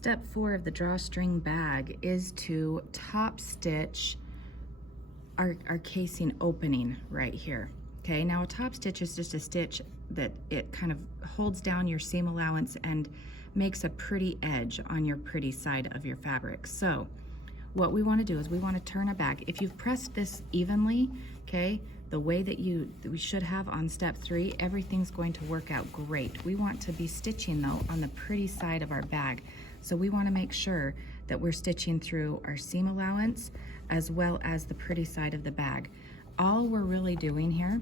Step 4 of the drawstring bag is to top stitch our casing opening right here. Okay, now a top stitch is just a stitch that it kind of holds down your seam allowance and makes a pretty edge on your pretty side of your fabric. So what we want to do is we want to turn our bag. If you've pressed this evenly, okay, the way that we should have on step 3, everything's going to work out great. We want to be stitching though on the pretty side of our bag. So we want to make sure that we're stitching through our seam allowance as well as the pretty side of the bag. All we're really doing here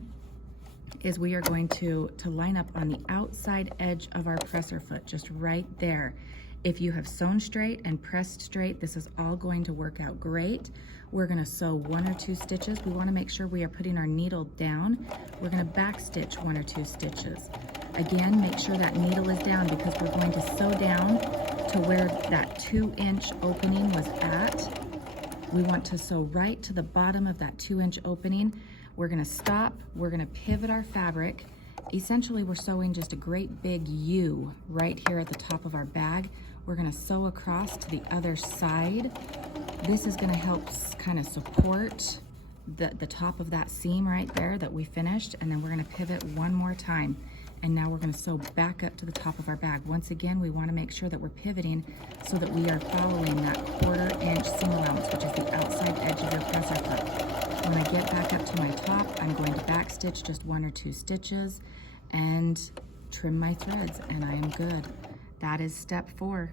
is we are going to line up on the outside edge of our presser foot, just right there. If you have sewn straight and pressed straight, this is all going to work out great. We're going to sew 1 or 2 stitches. We want to make sure we are putting our needle down. We're going to back stitch 1 or 2 stitches. Again, make sure that needle is down because we're going to sew down to where that 2-inch opening was at. We want to sew right to the bottom of that 2-inch opening. We're going to stop. We're going to pivot our fabric. Essentially, we're sewing just a great big U right here at the top of our bag. We're going to sew across to the other side. This is going to help kind of support the top of that seam right there that we finished, and then we're going to pivot one more time. And now we're going to sew back up to the top of our bag. Once again, we want to make sure that we're pivoting so that we are following that 1/4-inch seam allowance, which is the outside edge of your presser foot. When I get back up to my top, I'm going to back stitch just 1 or 2 stitches and trim my threads, and I am good. That is step 4.